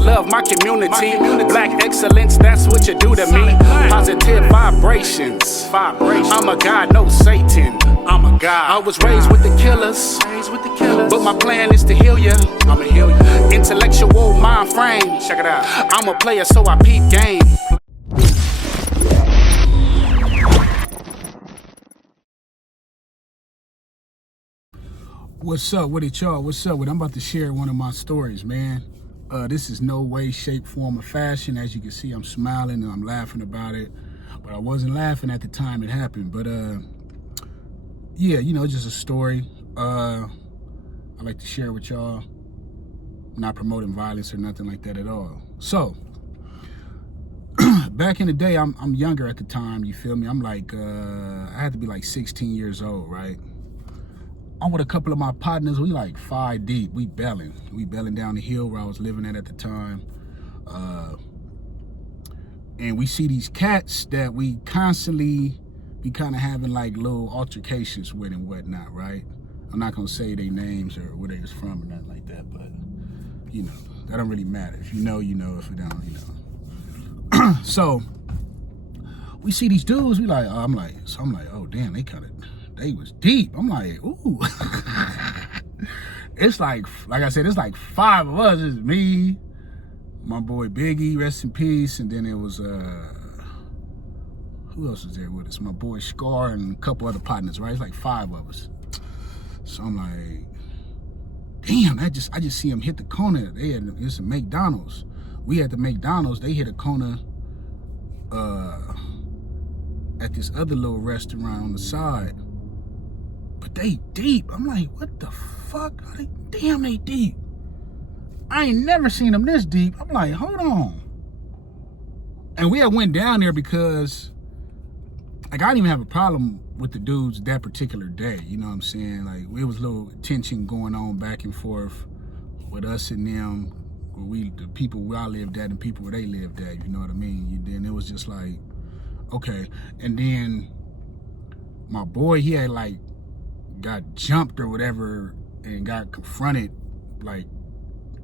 love my community. Black excellence, that's what you do to me. Positive vibrations. I'm a god, no Satan. I'm a god. I was raised with the killers, but my plan is to heal ya. I'ma heal you. Intellectual mind frame. Check it out. I'm a player, so I peep game. What's up with it, y'all? What's up with it? I'm about to share one of my stories, man. This is no way, shape, form, or fashion. As you can see, I'm smiling and I'm laughing about it. But I wasn't laughing at the time it happened. But yeah, you know, just a story. I like to share with y'all. I'm not promoting violence or nothing like that at all. So, back in the day, I'm younger at the time, you feel me? I'm like, I had to be like 16 years old, right? I'm with a couple of my partners. We like 5 deep. We belling down the hill where I was living at the time. And we see these cats that we constantly be kind of having like little altercations with and whatnot, right? I'm not gonna say their names or where they was from or nothing like that, but you know, that don't really matter. If you know, you know. If you don't, you know. So we see these dudes. I'm like, oh damn, they was deep. I'm like, ooh. It's like I said, it's like 5 of us. It's me, my boy Biggie, rest in peace, and then it was who else was there with us? My boy Scar and a couple other partners, right? It's like 5 of us. So I'm like, damn, I just see them hit the corner. It's a McDonald's. We had the McDonald's. They hit a corner at this other little restaurant on the side. But they deep. I'm like, what the fuck? Damn, they deep. I ain't never seen them this deep. I'm like, hold on. And we had went down there because, like, I didn't even have a problem with the dudes that particular day. You know what I'm saying? Like, it was a little tension going on back and forth with us and them, the people where I lived at and people where they lived at. You know what I mean? And then it was just like, okay. And then my boy, he had like got jumped or whatever and got confronted like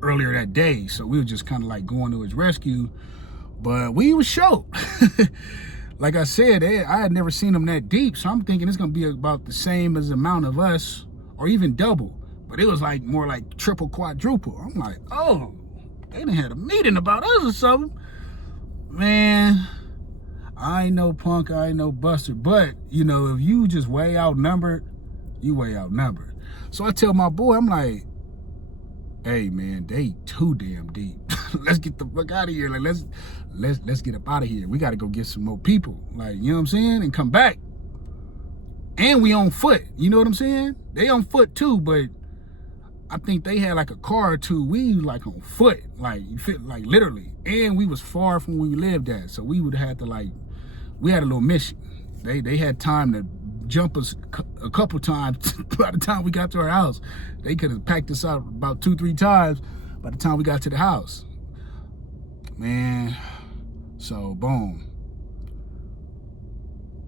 earlier that day. So we were just kind of like going to his rescue, but we was shook. Like I said, I had never seen them that deep. So I'm thinking it's going to be about the same as the amount of us or even double. But it was like more like triple, quadruple. I'm like, oh, they done had a meeting about us or something. Man, I ain't no punk, I ain't no buster. But, you know, if you just way outnumbered, you way outnumbered. So I tell my boy, I'm like, hey man, they too damn deep. Let's get the fuck out of here. Like let's get up out of here. We gotta go get some more people. Like, you know what I'm saying? And come back. And we on foot. You know what I'm saying? They on foot too, but I think they had like a car or two. We like on foot. Like, you feel like literally. And we was far from where we lived at. So we would have to like, we had a little mission. They had time to jump us a couple times. By the time we got to our house, they could have packed us out about 2-3 times by the time we got to the house, man. So boom,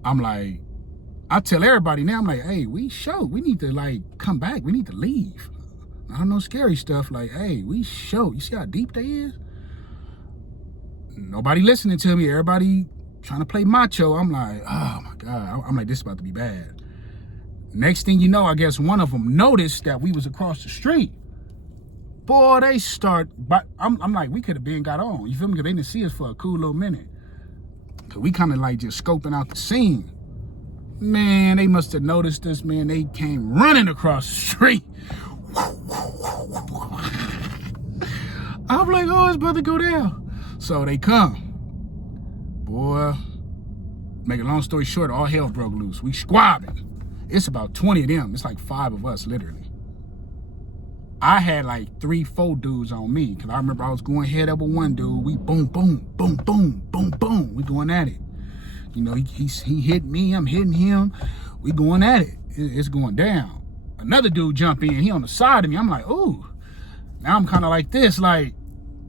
I'm like, I tell everybody now, I'm like, hey, we need to like come back, we need to leave. I don't know, scary stuff. Like, hey, we show, you see how deep they is? Nobody listening to me, everybody trying to play macho. I'm like, oh my God. I'm like, this is about to be bad. Next thing you know, I guess one of them noticed that we was across the street. Boy, they start, but I'm like, we could have been got on. You feel me? Because they didn't see us for a cool little minute. So we kind of like just scoping out the scene. Man, they must have noticed us, man. They came running across the street. I'm like, oh, it's about to go down. So they come. Boy, make a long story short, all hell broke loose. We squabbing. It's about 20 of them. It's like 5 of us, literally. I had like 3-4 dudes on me, because I remember I was going head up with one dude. We boom, boom, boom, boom, boom, boom. We going at it. You know, he hit me, I'm hitting him. We going at it. It's going down. Another dude jump in. He on the side of me. I'm like, ooh. Now I'm kind of like this, like,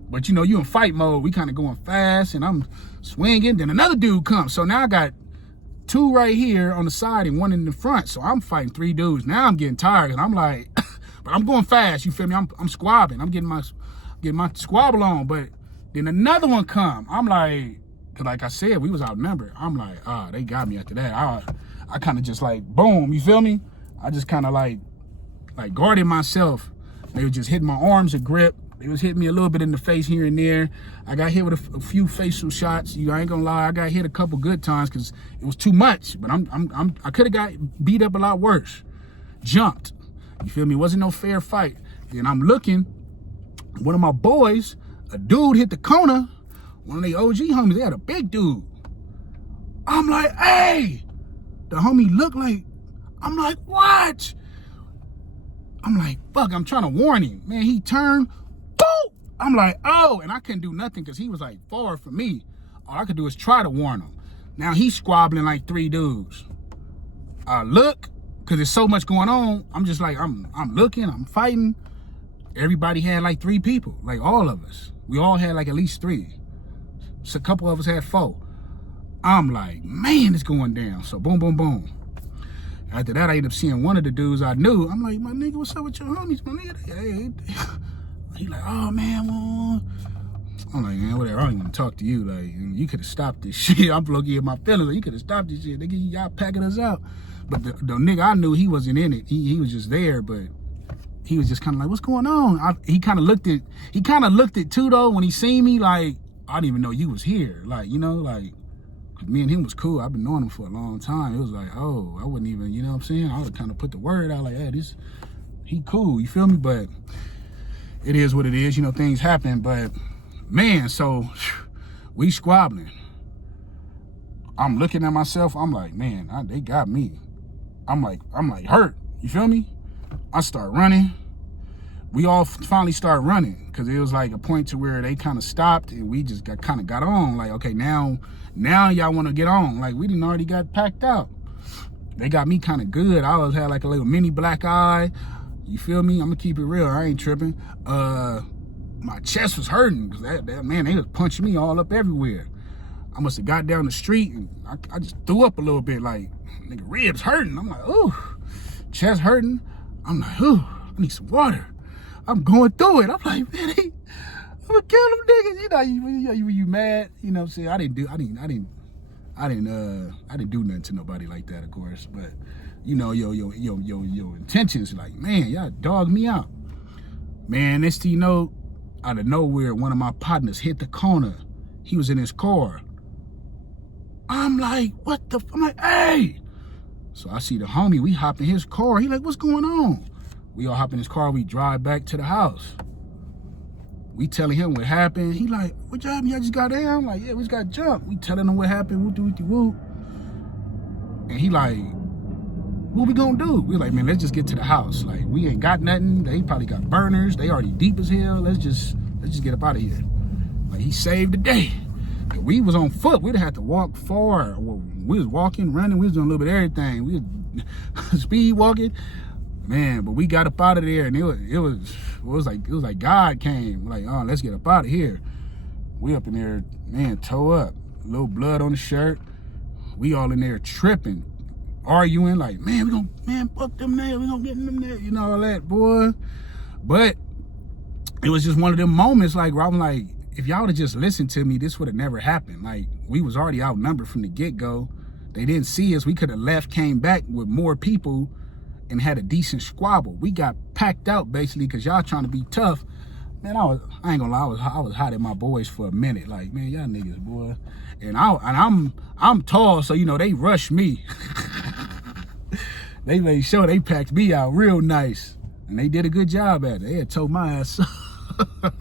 but you know, you in fight mode. We kind of going fast, and I'm swinging. Then another dude comes. So now I got 2 right here on the side and 1 in the front. So I'm fighting 3 dudes. Now I'm getting tired, and I'm like, but I'm going fast. You feel me? I'm squabbing. I'm getting get my squabble on. But then another one come. I'm like, cause like I said, we was outnumbered. I'm like, they got me after that. I kind of just like, boom, you feel me? I just kind of like guarded myself. They were just hitting my arms a grip. They was hitting me a little bit in the face here and there. I got hit with a few facial shots. I ain't gonna lie, I got hit a couple good times because it was too much. But I could have got beat up a lot worse. Jumped. You feel me? It wasn't no fair fight. Then I'm looking. One of my boys, a dude hit the corner. One of the OG homies, they had a big dude. I'm like, hey. The homie looked like, I'm like, what? I'm like, fuck, I'm trying to warn him. Man, he turned, boom! I'm like, oh, and I couldn't do nothing because he was like far from me. All I could do is try to warn him. Now he's squabbling like 3 dudes. I look, because there's so much going on. I'm just like, I'm looking, I'm fighting. Everybody had like 3 people, like all of us. We all had like at least 3. So a couple of us had 4. I'm like, man, it's going down. So boom, boom, boom. After that, I ended up seeing one of the dudes I knew. I'm like, my nigga, what's up with your homies, my nigga? Hey. He like, oh, man, well. I'm like, man, whatever. I don't even want to talk to you. Like, you could have stopped this shit. I'm looking at my feelings. Like, you could have stopped this shit. Nigga, y'all packing us out. But the nigga I knew, he wasn't in it. He was just there, but he was just kind of like, what's going on? He kind of looked at too, though, when he seen me, like, I didn't even know you was here. Like, you know, like, me and him was cool. I've been knowing him for a long time. It was like, oh, I wouldn't even, you know what I'm saying? I would have kind of put the word out like, hey, he cool, you feel me? But it is what it is, you know, things happen. But man, so we squabbling. I'm looking at myself, I'm like, man, they got me. I'm like hurt, you feel me? I start running. We all finally start running because it was like a point to where they kind of stopped and we just got on. Like, okay, now y'all want to get on. Like, we didn't already got packed out. They got me kind of good. I always had like a little mini black eye. You feel me? I'm gonna keep it real. I ain't tripping. My chest was hurting because that man, they was punching me all up everywhere. I must have got down the street and I just threw up a little bit. Like, nigga, ribs hurting. I'm like, ooh, chest hurting. I'm like, ooh, I need some water. I'm going through it. I'm like, man, I'm gonna kill them niggas. You know, you mad? You know what I'm saying? I didn't do nothing to nobody like that, of course. But you know, your intentions, like, man, y'all dogged me out. Man, next thing you know, out of nowhere, one of my partners hit the corner. He was in his car. I'm like, what the? I'm like, hey. So I see the homie. We hop in his car. He like, what's going on? We all hop in his car, we drive back to the house. We telling him what happened. He like, what y'all happened? Y'all just got down? I'm like, yeah, we just got jumped. We telling him what happened, woo. And he like, what we gonna do? We like, man, let's just get to the house. Like, we ain't got nothing. They probably got burners. They already deep as hell. Let's just get up out of here. Like, he saved the day. If we was on foot, we'd have had to walk far. We was walking, running, we was doing a little bit of everything. We was speed walking. Man, but we got up out of there, and it was like God came. Like, oh, let's get up out of here. We up in there, man, toe up, a little blood on the shirt. We all in there tripping, arguing, like, man, fuck them nails, we gonna get them there, you know, all that, boy. But it was just one of them moments, like, where I'm like, if y'all would have just listened to me, this would have never happened. Like, we was already outnumbered from the get-go. They didn't see us. We could have left, came back with more people, and had a decent squabble. We got packed out basically because y'all trying to be tough. Man, I ain't gonna lie, I was hot at my boys for a minute. Like, man, y'all niggas, boy. And I'm tall, so you know they rushed me. They made sure they packed me out real nice, and they did a good job at it. They had told my ass. I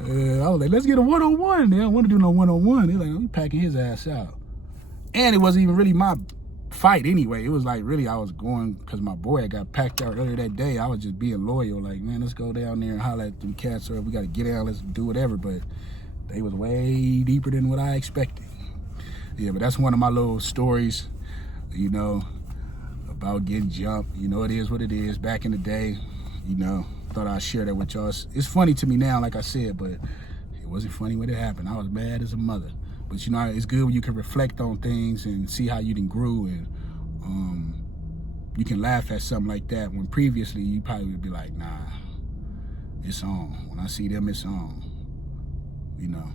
was like, let's get a one-on-one. They don't want to do no one-on-one. They're like, we packing his ass out, and it wasn't even really my fight anyway. It was like, really, I was going because my boy had got packed out earlier that day. I was just being loyal, like, man, let's go down there and holler at them cats, or we got to get out, let's do whatever. But they was way deeper than what I expected. Yeah, but that's one of my little stories, you know, about getting jumped. You know, it is what it is. Back in the day, you know, thought I'd share that with y'all. It's funny to me now, like I said, but it wasn't funny when it happened. I was mad as a mother. But, you know, it's good when you can reflect on things and see how you done grew, and you can laugh at something like that when previously you probably would be like, nah, it's on. When I see them, it's on. You know.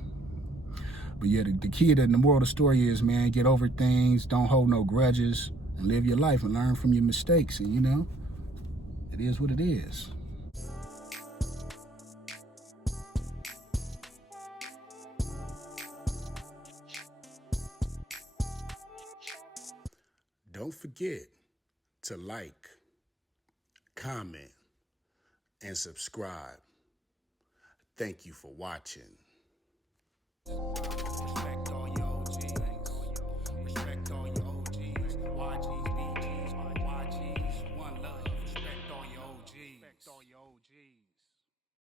But yeah, the key to the moral of the story is, man, get over things, don't hold no grudges, and live your life and learn from your mistakes. And, you know, it is what it is. Don't forget to like, comment, and subscribe. Thank you for watching.